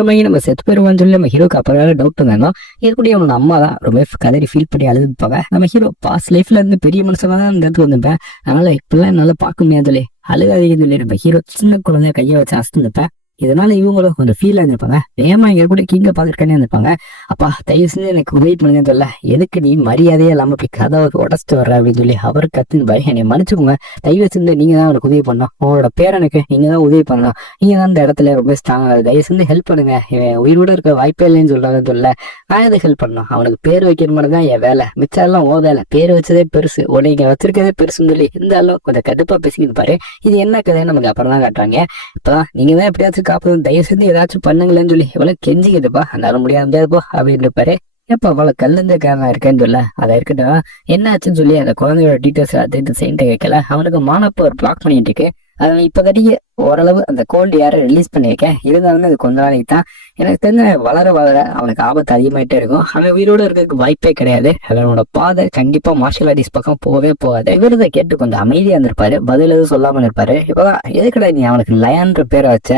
Confirm நம்ம செத்து போயிருவான்னு சொல்லி நம்ம ஹீரோக்கு அப்புறம் டவுட் இருந்தாலும் இருக்கக்கூடிய அவனோட அம்மா தான் ரொம்ப கதறி ஃபீல் பண்ணி அழுதுப்பாங்க. நம்ம ஹீரோ பாஸ்ட் லைஃப்ல இருந்து பெரிய மனுஷனா தான் இந்த இடத்துக்கு வந்திருப்பேன், அதனால இப்பெல்லாம் என்னால பார்க்க முடியாது அழுகாதீங்கன்னு சொல்லி நம்ம ஹீரோ சின்ன குழந்தைய கையை வச்சு அசத்துருப்பேன். இதனால இவங்களும் கொஞ்சம் ஃபீல் ஆயிருப்பாங்க. வேகமா இங்க கூட கிங்க பாத்துருக்கானே இருந்திருப்பாங்க. அப்பா தயவு செஞ்சு எனக்கு உதவி பண்ணுங்கன்னு சொல்ல, எதுக்கு நீ மரியாதையே இல்லாம போய் கதவை உடச்சிட்டு வர்ற அப்படின்னு சொல்லி அவரு கத்துன்னு பாரு, என்னை மன்னிச்சுக்கோங்க, தயவு செஞ்சு நீங்க தான் அவனுக்கு உதவி பண்ணணும், உங்களோட பேரனுக்கு நீங்க தான் உதவி பண்ணணும், நீங்க தான் இந்த இடத்துல ரொம்ப ஸ்ட்ராங்கா, தயவு செஞ்சு ஹெல்ப் பண்ணுங்க, உயிரோட இருக்க வாய்ப்பே இல்லைன்னு சொல்றாங்கன்னு சொல்ல, நான் எதை ஹெல்ப் பண்ணணும், அவனுக்கு பேர் வைக்கிற மாதிரி தான் என் வேலை, மிச்சம் எல்லாம் ஓ வேலை, பேர் வச்சதே பெருசு, உன்னை இங்க வச்சிருக்கதே பெருசுன்னு சொல்லி இருந்தாலும் கொஞ்சம் கடுப்பா பேசிக்கிட்டு பாரு. இது என்ன கதைன்னு நமக்கு அப்புறம் தான் காட்டுறாங்க. இப்பதான் நீங்க தான் எப்படியாச்சும் காப்பதும் தயவு செஞ்சு ஏதாச்சும் பண்ணுங்களேன்னு சொல்லி இவ்வளவு கெஞ்சிக்கிட்டுப்பா, அதனால முடியாதுப்போ அப்படின்னு இருப்பாரு. எப்ப அவளை கல்லுந்த காரணம் இருக்கேன்னு சொல்ல, அதை இருக்கட்டும் என்ன ஆச்சுன்னு சொல்லி அந்த குழந்தையோட டீட்டெயில்ஸ் அது செயின்ட்ட கேட்கல. அவனுக்கு மானப்ப ஒரு பிளாக் பண்ணிட்டு இருக்கு. அதை இப்ப கட்டிக்கு ஓரளவு அந்த கோல்டு யாரை ரிலீஸ் பண்ணியிருக்கேன், இருந்தாலுமே அது கொஞ்ச நாளைக்கு தான். எனக்கு தெரிஞ்ச வளர வளர அவனுக்கு ஆபத்து அதிகமாயிட்டே இருக்கும். அவன் உயிரோட இருக்கிறதுக்கு வாய்ப்பே கிடையாது. அவனோட பாதை கண்டிப்பா மார்ஷல் ஆர்டிஸ்ட் பக்கம் போகவே போகாது. இவரதை கேட்டு கொஞ்சம் அமைதியா இருந்திருப்பாரு, பதில் எதுவும் சொல்லாம இருப்பாரு. இப்பதான் எதுக்கடா நீ அவனுக்கு லயான்ற பேரை வச்ச,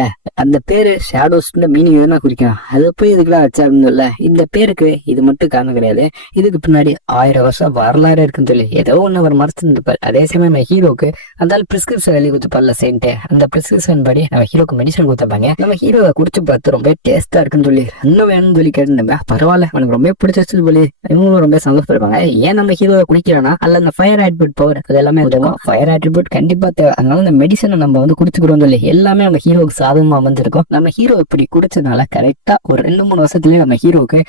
அந்த பேரு ஷேடோஸ்ன்ற மீனிங் எதுனா குறிக்கும், அது போய் இதுக்கெல்லாம் வச்சா அப்படின்னு சொல்ல, இந்த பேருக்கு இது மட்டும் காரணம் கிடையாது, இதுக்கு பின்னாடி 1000 வருஷம் வரலாறு இருக்குன்னு சொல்லி ஏதோ ஒண்ணு அவர் மறைச்சிட்டு இருப்பாரு. அதே சமயம் ஹீரோக்கு அந்த பிரிஸ்கிரிப்ஷன் எழுதி கொடுத்துப்பார்ல செயின்ட்டு, அந்த பிரிஸ்கிரிப்ஷன் படி நம்ம ஹீரோக்கு மெடிசன் கொடுத்துருப்பாங்க. நம்ம ஹீரோவை குடிச்சு பார்த்து ரொம்ப டேஸ்டா இருக்குன்னு சொல்லி இன்னும் வேணும்னு சொல்லி கேட்டு, பரவாயில்ல அவனுக்கு ரொம்ப பிடிச்சிச்சு சொல்லி இவங்களும் ரொம்ப சந்தோஷப்படுவாங்க. ஏன் நம்ம ஹீரோவை குடிக்கிறானா, அல்ல அந்த ஃபயர் ஆட்ரிபியூட் பவர் அது எல்லாமே உதவும். ஃபயர் ஆட்ரிபியூட் கண்டிப்பா தேவை, அதனால இந்த மெடிசனை நம்ம குடிச்சுக்கிறோம் சொல்லி எல்லாமே நம்ம ஹீரோவுக்கு சாதகமா அமைஞ்சிருக்கும். நம்ம ஹீரோ இப்படி குடிச்சதுனால கரெக்டா ஒரு 2-3 வருஷத்துலயே நம்ம ஹீரோவுக்கு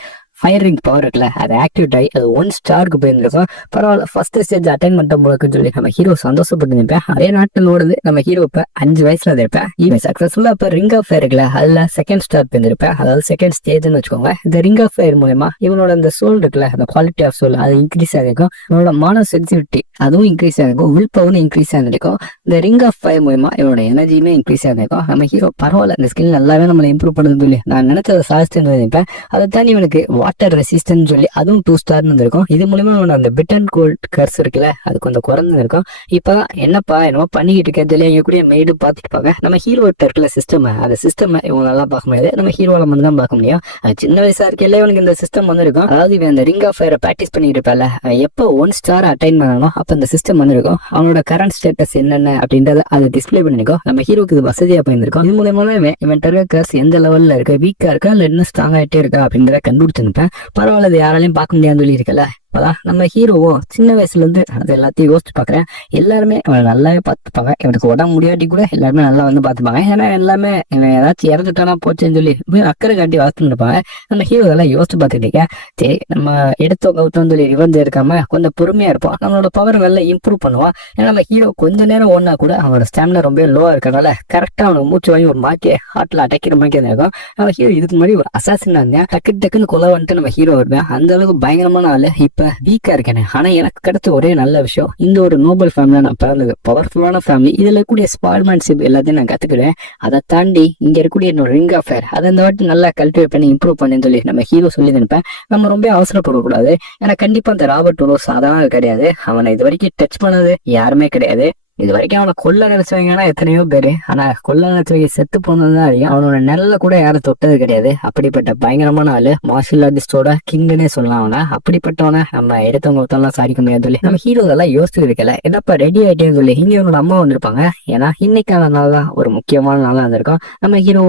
ஃபயரிங் பவர் இருக்குல்ல, அது ஆக்டிவேட் ஆகி அது 1 ஸ்டாருக்கு போயிருந்திருக்கும். பரவாயில்ல ஃபர்ஸ்ட் ஸ்டேஜ் அட்டைன் பண்ணிட்ட போலக்குன்னு சொல்லி நம்ம ஹீரோ சந்தோஷப்பட்டு இருப்பேன். அதே நாட்டில் ஓடுது நம்ம ஹீரோ இப்ப 5 வயசுல இருப்பேன். இவன் சக்சஸ்ஃபுல்லா இப்ப ரிங் ஆஃப் ஃபயர் இருக்குல்ல, அதுல செகண்ட் ஸ்டார் போயிருந்திருப்பேன், அதாவது செகண்ட் ஸ்டேஜ்னு வச்சுக்கோங்க. இந்த ரிங் ஆஃப் ஃபயர் மூலமா இவனோட அந்த சோல் இருக்குல்ல, அந்த குவாலிட்டி ஆஃப் சோல் அது இன்க்ரீஸ் ஆகிருக்கும். இவனோட மான சென்சிட்டிவிட்டி அதுவும் இன்க்ரீஸ் ஆகிருக்கும், வில் பவரும் இன்க்ரீஸ் ஆகிருக்கும். இந்த ரிங் ஆஃப் ஃபயர் மூலமா இவனோட எனர்ஜியுமே இன்க்ரீஸ் ஆகிருக்கும். நம்ம ஹீரோ பரவாயில்ல இந்த ஸ்கில் நல்லாவே நம்மளை இம்ப்ரூவ் பண்ணுன்னு சொல்லி நான் நினைச்சதை சாதிச்சுன்னு நினைப்பேன். அதை தாண்டி இவனுக்கு வாட்டர் ரெசிஸ்டன்ஸ் சொல்லி அதுவும் 2 ஸ்டார்னு இருந்திருக்கும். இது மூலமா அந்த பிட் அண்ட் கோல்ட் கர்ஸ் இருக்குல்ல, அது கொஞ்சம் குறைஞ்சு இருக்கும். இப்பதான் என்னப்பா என்னமோ பண்ணிக்கிட்டு இருக்கிறதுல எங்க கூட மெய்டு பாத்துட்டு இருப்பாங்க. நம்ம ஹீரோ இருக்கிற சிஸ்டம், அந்த சிஸ்டம் இவங்க நல்லா பார்க்க முடியாது, நம்ம ஹீரோல மட்டும் தான் பார்க்க முடியும். சின்ன வயசா இருக்கையில இவனுக்கு இந்த சிஸ்டம் வந்திருக்கும். அதாவது இவன் அந்த ரிங் ஆஃப் ஃபயரை பிராக்டிஸ் பண்ணிட்டு இருப்பால, எப்போ 1 ஸ்டார் அட்டைன் பண்ணணும் அப்ப இந்த சிஸ்டம் வந்திருக்கும். அவனோட கரண்ட் ஸ்டேட்டஸ் என்னென்ன அப்படின்றத அதை டிஸ்பிளே பண்ணிருக்கோம். நம்ம ஹீரோக்கு இது வசதியா போயிருந்திருக்கும். இது மூலமாவே இவன் கர்ஸ் எந்த லெவல்ல இருக்கா, வீக்கா இருக்கா இல்ல இன்னும் ஸ்ட்ராங் ஆயிட்டே இருக்கா அப்படின்றத கண்டுபிடிச்சிருப்பேன். பரவாயில்ல யாராலையும் பார்க்க முடியாதுன்னு சொல்லி இருக்கல. அப்பதான் நம்ம ஹீரோவும் சின்ன வயசுல இருந்து அது எல்லாத்தையும் யோசிச்சு பாக்குறேன். எல்லாருமே அவனை நல்லாவே பார்த்துப்பாங்க, இவனுக்கு உடம்பு முடியாட்டி கூட எல்லாருமே நல்லா பார்த்துப்பாங்க. ஏன்னா எல்லாமே இவன் ஏதாச்சும் இறந்துட்டானா போச்சுன்னு சொல்லி அக்கறை காட்டி வளர்த்துன்னு இருப்பாங்க. நம்ம ஹீரோ எல்லாம் யோசிச்சு பார்த்துட்டு இருக்கேன். சரி நம்ம எடுத்தோம் கவுத்தோம் சொல்லி ரிவெஞ்ச் எடுக்காம கொஞ்சம் பொறுமையா இருப்போம், நம்மளோட பவர் நல்லா இம்ப்ரூவ் பண்ணுவான். ஏன்னா நம்ம ஹீரோ கொஞ்ச நேரம் ஒன்னா கூட அவனோட ஸ்டாமினா ரொம்ப லோவா இருக்கனால கரெக்டா அவனுக்கு மூச்சு வாங்கி ஒரு மாற்றி ஹார்ட்ல அடைக்கிற மாதிரி இருக்கும். நம்ம ஹீரோ இதுக்கு முன்னாடி ஒரு அசாசினா இருந்தேன், டக்குன்னு கொலை வந்துட்டு நம்ம ஹீரோ வருவேன். அந்த அளவுக்கு பயங்கரமான ஆளு. இப்ப வீக்கா இருக்கேன். ஆனா எனக்கு கிடைச்ச ஒரே நல்ல விஷயம், இந்த ஒரு நோபல் ஃபேமிலியா நான் பிறந்தது, பவர்ஃபுல்லான ஃபேமிலி, இதுல கூடிய ஸ்பாய்ல்மேன்ஷிப் எல்லாத்தையும் நான் கத்துக்கிறேன். அதை தாண்டி இங்க இருக்கக்கூடிய என்னோட ரிங் ஆஃப் ஃபயர் அதை இந்த வாட்டி நல்லா கல்டிவேட் பண்ணி இம்ப்ரூவ் பண்ணேன்னு சொல்லி நம்ம ஹீரோ சொல்லி நினைப்பேன். நம்ம ரொம்ப அவசரப்படக்கூடாது. ஏன்னா கண்டிப்பா அந்த ராபர்ட் ஒரு சாதாரண கிடையாது, அவனை இது வரைக்கும் டச் பண்ணது யாருமே கிடையாது. இது வரைக்கும் அவனை கொல்ல நினைச்சவங்கன்னா எத்தனையோ பேரு, ஆனா கொல்ல நினைச்சவங்க செத்து போனதுதான் அறியும். அவனோட நெல்ல கூட யாரும் தொட்டது கிடையாது. அப்படிப்பட்ட பயங்கரமான ஆளு, மார்ஷல் ஆர்டிஸ்டோட கிங்னே சொல்லலாம் அவனை. அப்படிப்பட்டவனை நம்ம எடுத்தவங்க சாதிக்க முடியாது சொல்லி நம்ம ஹீரோ எல்லாம் யோசிச்சு இருக்கல. என்னப்பா ரெடி ஆயிட்டேன்னு சொல்லி இங்க இவனோட அம்மா வந்திருப்பாங்க. ஏன்னா இன்னைக்கான நாள் தான் ஒரு முக்கியமான நாளா இருந்திருக்கும். நம்ம ஹீரோ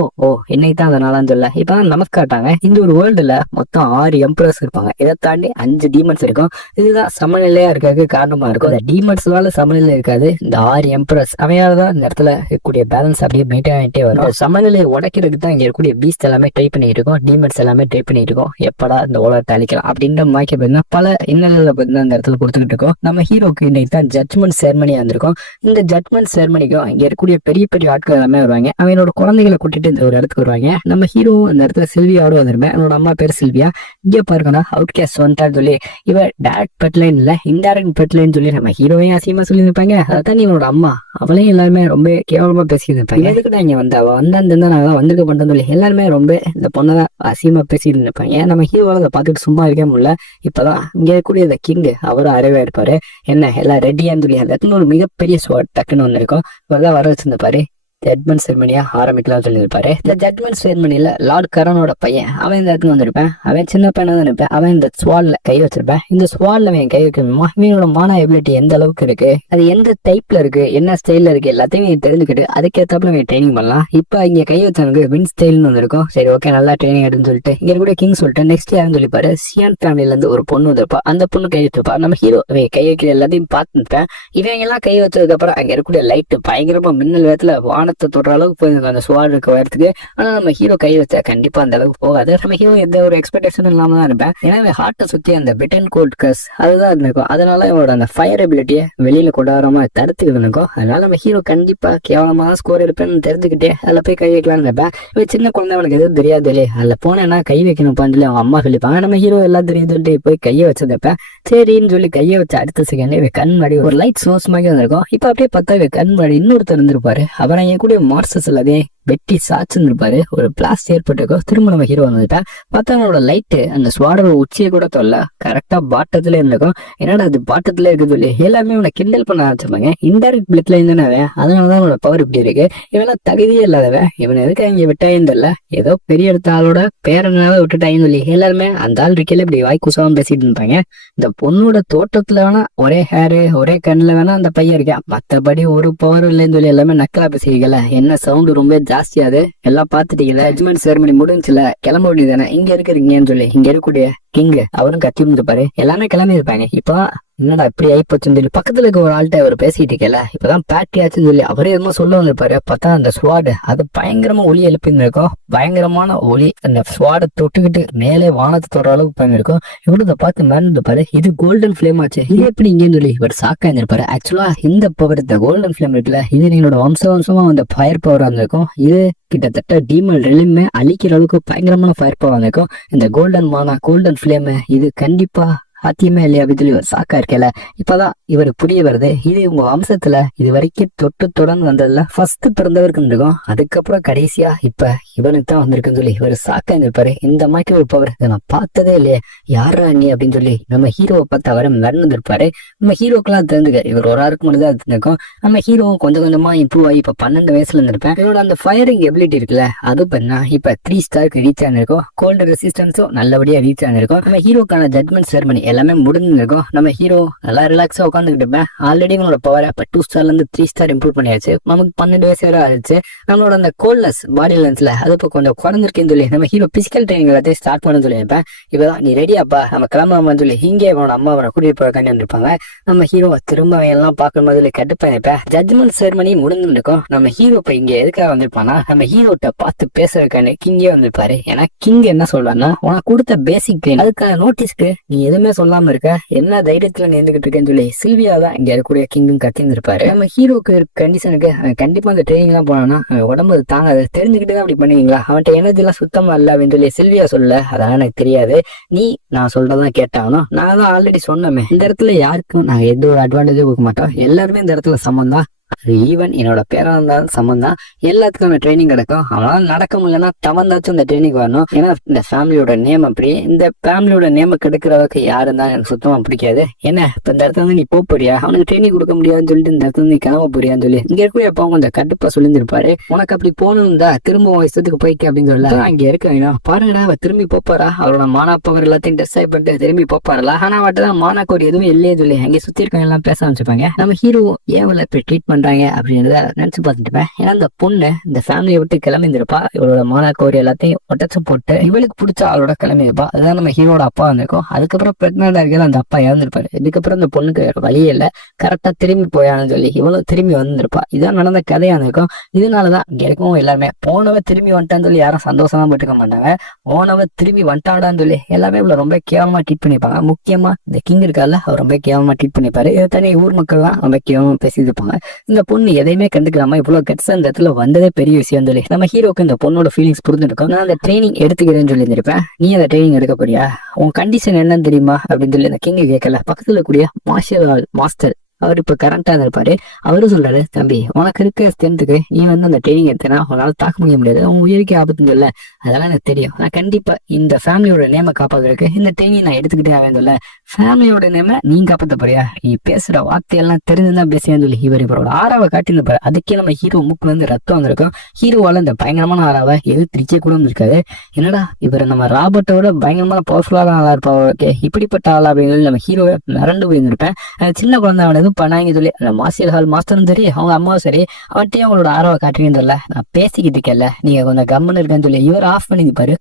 இன்னைக்கு தான் அந்த நாளான்னு சொல்ல இப்பதான் நமக்கு காட்டாங்க. இந்த ஒரு வேர்ல்டுல மொத்தம் 6 எம்பரர்ஸ் இருப்பாங்க, இதை தாண்டி 5 டீமன்ஸ் இருக்கும். இதுதான் சமநிலையா இருக்கிறதுக்கு காரணமா இருக்கும். அந்த டீமன்ஸ்னால சமநிலை இருக்காது, 6 எம்பரர்ஸ் அவையால்தான் இந்த இடத்துல இருக்கக்கூடிய பேலன்ஸ் அப்படியே மெயின்டைன் ஆகிட்டே வரும். சமநிலையை உடைக்கிறதுக்கு தான் இங்க இருக்கக்கூடிய பீஸ்ட் எல்லாமே ட்ரை பண்ணிட்டு இருக்கோம், டீமன்ஸ் எல்லாமே ட்ரை பண்ணிட்டு இருக்கோம், எப்படா இந்த உலகத்தை அழிக்கலாம் அப்படின்ற மாதிரி பார்த்தீங்கன்னா பல இன்னல்களை பத்தி அந்த இடத்துல கொடுத்துக்கிட்டு இருக்கோம். நம்ம ஹீரோக்கு இன்னைக்கு தான் ஜட்மெண்ட் செரமனியா இருந்திருக்கும். இந்த ஜட்மெண்ட் செரமனிக்கும் இங்க இருக்கக்கூடிய பெரிய பெரிய ஆட்கள் எல்லாமே வருவாங்க. அவனோட குழந்தைகளை கூட்டிட்டு இந்த ஒரு இடத்துக்கு வருவாங்க. நம்ம ஹீரோ இந்த இடத்துல சில்வியாவோட வந்திருப்பேன். என்னோட அம்மா பேர் சில்வியா. இங்கே பாருங்கன்னா அவுட் கேஸ்ட் வந்துட்டான்னு சொல்லி இவ டைரக்ட் பெட்லைன் இல்ல இன்டைரக்ட் பெட்லைன் சொல்லி நம்ம ஹீரோவையும் அசியமா சொல்லி இருப்பாங்க. அதான் இவனோட அம்மா அவளையும் எல்லாருமே ரொம்ப கேவலமா பேசிட்டு இருப்பாங்க. எதுக்குடா இங்க வந்தா வந்தா நாங்களாம் வந்துருக்க பண்றோம் சொல்லி எல்லாருமே ரொம்ப இந்த பொண்ணதான் அசியமா பேசிட்டு இருப்பாங்க. நம்ம ஹீரோவால அதை பார்த்துட்டு சும்மா இருக்க முடியல. இப்பதான் இங்க இருக்கக்கூடிய இந்த கிங் அவரும் அறைவா இருப்பாரு. என்ன எல்லாம் ரெடியான்னு சொல்லி அந்த இடத்துல ஒரு மிகப்பெரிய ஸ்வாட் டக்குன்னு வந்திருக்கும். இவர்தான் வர வச்சிருந்தப்பாரு. ஜட்மெண்ட் செரமனியா ஆரம்பிக்கலாம் சொல்லியிருப்பாரு. இந்த ஜட்மெண்ட் செரமனில லார்ட் கரோனோட பையன் அவன் இந்த இடத்துல வந்திருப்பேன். அவன் சின்ன பையனா தான் இருப்பேன். அவன் இந்த ஸ்வாட்ல கை வச்சிருப்பேன். இந்த ஸ்வாட்ல அவன் கை வைக்கணுமா, இவனோட மானா எபிலிட்டி எந்த அளவுக்கு இருக்கு, அது எந்த டைப்ல இருக்கு, என்ன ஸ்டைல்ல இருக்கு, எல்லாத்தையும் தெரிஞ்சுக்கிட்டு அதுக்கேற்றாப்புல அவன் ட்ரைனிங் பண்ணலாம். இப்ப இங்க கை வச்சவனுக்கு வின் ஸ்டைல்னு வந்திருக்கும். சரி ஓகே நல்லா ட்ரைனிங் எடுன்னு சொல்லிட்டு இங்க கூட கிங் சொல்லிட்டு நெக்ஸ்ட் யாருன்னு சொல்லிப்பாரு. சியான் ஃபேமிலில இருந்து ஒரு பொண்ணு வந்திருப்பா. அந்த பொண்ணு கை வச்சிருப்பா. நம்ம ஹீரோ கை வைக்கிற எல்லாத்தையும் பார்த்துட்டேன். இவங்க எல்லாம் கை வச்சதுக்கு அப்புறம் அங்க இருக்கக்கூடிய லைட் பயங்கரமா மின்னல் வேகத்துல வானத்தை தொடுற அளவுக்கு போயிருங்க அந்த ஸ்வாட் இருக்க வரத்துக்கு. ஆனா நம்ம ஹீரோ கை வச்சா கண்டிப்பா அந்த அளவுக்கு போகாது. நம்ம ஹீரோ எந்த ஒரு எக்ஸ்பெக்டேஷன் இல்லாம தான் இருப்பேன். ஏன்னா ஹார்ட்டை சுத்தி அந்த பிட்டன் கோல்ட் கஸ் அதுதான் இருந்திருக்கும். அதனால இவனோட அந்த ஃபயர் எபிலிட்டியை வெளியில கொண்டாடாம தடுத்துக்கிட்டு இருக்கும். அதனால நம்ம ஹீரோ கண்டிப்பா கேவலமா தான் ஸ்கோர் எடுப்பேன்னு தெரிஞ்சுக்கிட்டே அதுல போய் கை வைக்கலாம்னு நினைப்பேன். இவன் சின்ன குழந்தை அவனுக்கு எதுவும் தெரியாது இல்லையே, அதுல போனேன்னா கை வைக்கணும்ப்பான்னு சொல்லி அவங்க அம்மா சொல்லிப்பாங்க. நம்ம ஹீரோ எல்லாம் தெரியும் சொல்லிட்டு போய் கையை வச்சதப்ப சரின்னு சொல்லி கையை வச்ச அடுத்த செகண்ட் இவன் கண் மாடி ஒரு லைட் சோர்ஸ் மாதிரி வந்திருக்கும். இப்ப அப்படியே பார்த்தா இவன் கண் மாடி இன்னொருத்தர் இருந்திருப்பாரு. அப்புறம் என் கூட மார்சஸ் எல்லாதே வெட்டி சாச்சுருப்பாரு. ஒரு பிளாஸ்ட் ஏற்பட்டிருக்கோம். திரும்ப நம்ம ஹீரோ வந்துட்டா பார்த்தா அவனோட லைட்டு அந்த ஸ்வாடோட உச்சியை கூட தொல்ல கரெக்டா பாட்டத்துல இருந்திருக்கும். என்னடா அது பாட்டத்துல இருக்குது சொல்லி எல்லாமே அவனை கிண்டல் பண்ண ஆரம்பிச்சிருப்பாங்க. இன்டைரக்ட் பிளட்ல இருந்தானே, அதனாலதான் அவனோட பவர் இப்படி இருக்கு. இவெல்லாம் தகுதியே இல்லாதவன், இவன் எதுக்கு இங்க விட்டாயின்னு தெரியல, ஏதோ பெரிய இடத்த ஆளோட பேரனால விட்டுட்டாயின்னு சொல்லி எல்லாருமே அந்த ஆள் இருக்கையில இப்படி வாய் குசாம பேசிட்டு இருப்பாங்க. இந்த பொண்ணோட தோட்டத்துல வேணா ஒரே ஹேரு ஒரே கண்ணுல வேணா அந்த பையன் இருக்கான், மத்தபடி ஒரு பவர் இல்லைன்னு சொல்லி எல்லாமே நக்கலா பேசிக்கல. என்ன சவுண்டு ரொம்ப ஜாஸ்தியாது எல்லாம் பாத்துட்டீங்கல்ல, ஜட்மெண்ட் செரமனி முடிஞ்சுல கிளம்ப வேண்டியதானே, இங்க இருக்கிறீங்கன்னு சொல்லி இங்க இருக்கக்கூடிய கிங் அவரும் கத்தி இருப்பாரு. எல்லாமே கிளம்பி இருப்பாங்க. இப்போ என்னடா இப்படி ஆயிப்போச்சுன்னு சொல்லி பக்கத்துல இருக்க ஒரு ஆள்கிட்ட அவர் பேசிட்டு இருக்கல, இப்பதான் பேட்டி ஆச்சுன்னு சொல்லி அவரே எதுவும் சொல்ல வந்திருப்பாரு. பார்த்தா அந்த ஸ்வாட் அது பயங்கரமா ஒளி எழுப்பிருந்திருக்கும். பயங்கரமான ஒளி அந்த ஸ்வாடை தொட்டுக்கிட்டு மேலே வானத்தை தொடுற அளவுக்கு பண்ணிருக்கும். இவரு பார்த்து மேன்பாரு, இது கோல்டன் ஃபிளேம் ஆச்சு, இது எப்படி இங்கேன்னு சொல்லி இவர் சாக்கா இருந்திருப்பாரு. ஆக்சுவலா இந்த பவர் இந்த கோல்டன் ஃபிளேம் இருக்குல்ல, இது எங்களோட வம்சமா அந்த ஃபயர் பவரா இருந்திருக்கும். இது கிட்டத்தட்ட டீமல் ரெலிமே அழிக்கிற அளவுக்கு பயங்கரமான ஃபயர் பவர் வந்திருக்கும். இந்த கோல்டன் மானா கோல்டன் ஃபிளேம் இது கண்டிப்பா சாத்தியமே இல்லையா அப்படின்னு சொல்லி ஒரு சாக்கா இருக்கல. இப்பதான் இவர் புரிய வருது, இது உங்க வம்சத்துல இது வரைக்கும் தொட்டு தொடர்ந்து வந்ததுல ஃபர்ஸ்ட் பிறந்தவருக்கு இருக்கும், அதுக்கப்புறம் கடைசியா இப்ப இவனுக்கு தான் வந்திருக்குன்னு சொல்லி இவர் சாக்கா இருந்திருப்பாரு. இந்த மாதிரி ஒரு பவர் இதை நான் பார்த்ததே இல்லையே, யாரா நீ அப்படின்னு சொல்லி நம்ம ஹீரோவை பார்த்து அவரை மறந்துருப்பாரு. நம்ம ஹீரோக்கெல்லாம் தெரிஞ்சுக்க இவர் ஒரு ஆளுக்கு மட்டும் தான் இருந்திருக்கும். நம்ம ஹீரோவும் கொஞ்சம் கொஞ்சமா இம்ப்ரூவ் ஆகி இப்ப 12 வயசுல இருந்திருப்பேன். இவரோட அந்த ஃபயரிங் எபிலிட்டி இருக்குல்ல, அது பண்ணா இப்ப 3 ஸ்டாருக்கு ரீச் ஆனிருக்கும். கோல்டு ரெசிஸ்டன்ஸும் நல்லபடியா ரீச் ஆனிருக்கும். நம்ம ஹீரோக்கான ஜட்மெண்ட் செரமனி எல்லாமே முடிஞ்சிருக்கும். நம்ம ஹீரோ நல்லா ரிலாக்ஸா உட்காந்துக்கிட்டு இருப்பேன். ஆல்ரெடி நம்மளோட பவர் இப்ப 2 ஸ்டார்ல இருந்து 3 ஸ்டார் இம்ப்ரூவ் பண்ணியாச்சு. நமக்கு 12 வயசு வரை ஆயிடுச்சு. நம்மளோட அந்த கோல்ட்னஸ் பாடி லென்ஸ்ல அது இப்போ கொஞ்சம் குறைஞ்சிருக்குன்னு சொல்லி நம்ம ஹீரோ பிசிக்கல் ட்ரைனிங் எல்லாத்தையும் ஸ்டார்ட் பண்ண சொல்லியிருப்பேன். இப்பதான் நீ ரெடியாப்பா நம்ம கிளம்பலாமான்னு சொல்லி இங்கே அவனோட அம்மா அவனை கூட்டிட்டு போய் கண்டிருப்பாங்க. நம்ம ஹீரோ திரும்ப எல்லாம் பார்க்கும் போது கட்டுப்பேன். இப்ப ஜட்மெண்ட் செரமனி முடிஞ்சிருக்கும். நம்ம ஹீரோ இப்ப இங்க எதுக்காக வந்திருப்பானா, நம்ம ஹீரோட்ட பார்த்து பேசுறதுக்கான கிங்கே வந்திருப்பாரு. ஏன்னா கிங் என்ன சொல்றான்னா, உனக்கு கொடுத்த பேசிக் ட்ரெயின் அதுக்கான நோட்டீஸ்க்கு நீ எதுவுமே சொல்லாம இருக்க, என்ன தைரியத்துல நேர்ந்துகிட்டு இருக்கேன்னு சொல்லி சில்வியா தான் இங்க இருக்கக்கூடிய கிங்கும் கத்திருந்திருப்பாரு. நம்ம ஹீரோக்கு கண்டிஷனுக்கு கண்டிப்பா அந்த ட்ரைனிங் எல்லாம் போனான்னா உடம்பு தாங்காது, தெரிஞ்சுக்கிட்டு தான் அப்படி பண்ணுவீங்களா, அவன்கிட்ட எனர்ஜி எல்லாம் சுத்தமா இல்ல அப்படின்னு சொல்லி சில்வியா சொல்ல, அதெல்லாம் எனக்கு தெரியாது, நீ நான் சொல்றதான் கேட்டாகணும், நான் தான் ஆல்ரெடி சொன்னமே, இந்த இடத்துல யாருக்கும் நாங்க எந்த ஒரு அட்வான்டேஜும் கொடுக்க மாட்டோம், எல்லாருமே இந்த இடத்துல சமம் தான், ஈவன் என்னோட பேரா இருந்தாலும் சமம் தான், எல்லாத்துக்கும் ட்ரைனிங் கிடைக்கும், அவனால நடக்க முடியலன்னா தவந்தாச்சும் இந்த ட்ரைனிங் வரணும். ஏன்னா இந்த ஃபேமிலியோட நேம் அப்படி, இந்த ஃபேமிலியோட நேம கெடுக்கிறவருக்கு யாரும் தான் எனக்கு சுத்தமா பிடிக்காது. என்ன இப்ப இந்த இடத்துல வந்து நீ போறியா, அவனுக்கு ட்ரைனிங் கொடுக்க முடியாதுன்னு சொல்லிட்டு இந்த இடத்துல நீ கிளம்ப போறியான்னு சொல்லி இங்க இருக்கக்கூடிய அப்பா கொஞ்சம் கடுப்பா சொல்லியிருப்பாரு. உனக்கு அப்படி போகணும்தா திரும்ப இஷ்டத்துக்கு போய்க்க அப்படின்னு சொல்ல அங்க இருக்க பாருங்கடா, அவ திரும்பி போப்பாரா, அவரோட மானா பவர் எல்லாத்தையும் டிசைட் பண்ணிட்டு திரும்பி போப்பாரல, ஆனா அவட்டதான் மானாக்கு ஒரு எதுவும் இல்லையே சொல்லி அங்கே சுத்தி இருக்கவங்க எல்லாம் பேச ஆரம்பிச்சுப்பாங்க. நம்ம ஹீரோ ஏவல இப்ப ட்ரீட் பண்றாங்க அப்படின்றத நினைச்சு பார்த்துட்டுப்பேன். ஏன்னா இந்த பொண்ணு இந்த ஃபேமிலியை விட்டு கிளம்பிருப்பா, இவரோட மானாக்கோரி எல்லாத்தையும் ஒட்டச்சு போட்டு இவளுக்கு பிடிச்ச ஆளோட கிளம்பிருப்பா. அதுதான் நம்ம ஹீரோட அப்பா வந்திருக்கும். அதுக்கப்புறம் பிரெக்னண்டா இருக்கையில அந்த அப்பா இறந்துருப்பாரு. இதுக்கப்புறம் இந்த பொண்ணுக்கு வழியே இல்லை, கரெக்டா திரும்பி போயான்னு சொல்லி இவளும் திரும்பி வந்திருப்பா. இதான் நடந்த கதையா இருக்கும். இதனாலதான் இங்க இருக்கவும் எல்லாருமே போனவ திரும்பி வந்துட்டான்னு சொல்லி யாரும் சந்தோஷமா போட்டுக்க மாட்டாங்க, போனவ திரும்பி வந்துட்டாடான்னு சொல்லி எல்லாமே இவ்வளவு ரொம்ப கேவலமா ட்ரீட் பண்ணிப்பாங்க. முக்கியமா இந்த கிங் இருக்கால, அவர் ரொம்ப கேவலமா ட்ரீட் பண்ணிப்பாரு. இதை தனி ஊர் மக்கள் தான் ரொம்ப கேவலமா பேசிட்டு இருப்பாங்க. இந்த பொண்ணு எதையுமே கண்டுக்கிறாம இவ்வளவு கட்ஸ் அந்த இடத்துல வந்ததே பெரிய விஷயம் சொல்லி நம்ம ஹீரோக்கு இந்த பொண்ணோட ஃபீலிங்ஸ் புரிஞ்சிருக்கும். நான் அந்த ட்ரைனிங் எடுத்துக்கிறேன்னு சொல்லி இருந்திருப்பேன், நீ அந்த ட்ரைனிங் எடுக்க போறியா, உன் கண்டிஷன் என்னன்னு தெரியுமா அப்படின்னு சொல்லி அந்த கிங் கேட்கல. பக்கத்துல கூடிய மார்ஷியல் ஆர்ட் மாஸ்டர் அவர் இப்ப கரண்டா இருப்பாரு. அவரும் சொல்றாரு, தம்பி உனக்கு இருக்க ஸ்ட்ரென்த்துக்கு நீ வந்து அந்த ட்ரைனிங் எடுத்தனா உன்னால தாக்க முடிய முடியாது, உன் உயிருக்கு ஆபத்துன்னு சொல்ல. அதெல்லாம் எனக்கு தெரியும். நான் கண்டிப்பா இந்த ஃபேமிலியோட நேம காப்பாத்துறதுக்கு இந்த ட்ரைனிங் நான் எடுத்துக்கிட்டே ஆவேன் சொல்ல. ஃபேமிலியோட நேம நீங்க காப்பாத்த போறியா, நீ பேசுற வார்த்தையெல்லாம் தெரிஞ்சுதான் பேசியான்னு சொல்லி இவர் இவரோட ஆறாவை காட்டியிருப்பாரு. அதுக்கே நம்ம ஹீரோ மூக்குல இருந்து ரத்தம் வந்திருக்கும். ஹீரோவால இந்த பயங்கரமான ஆறாவை எது திரிச்சே கூட வந்திருக்காரு. என்னடா இவர் நம்ம ராபர்ட்டோட பயங்கரமான பவர்ஃபுல்லான ஆளா இருப்பா, ஓகே இப்படிப்பட்ட ஆளா அப்படின்னு சொல்லி நம்ம ஹீரோவை மிரண்டு போயிருந்திருப்பேன். சின்ன குழந்தை அவன் எதுவும் பண்ணாங்க சொல்லி அந்த மார்ஷியல் ஹால் மாஸ்டரும் சரி அவங்க அம்மாவும் சரி அவன்கிட்டயும் அவங்களோட ஆறாவை காட்டுறீங்கன்னு தெரியல, நான் பேசிக்கிட்டு இருக்கேன்ல, நீங்க கொஞ்சம் கம்முன்னு இருக்கேன்னு சொல்லி இவர் ஆஃப் பண்ணிப்பாரு.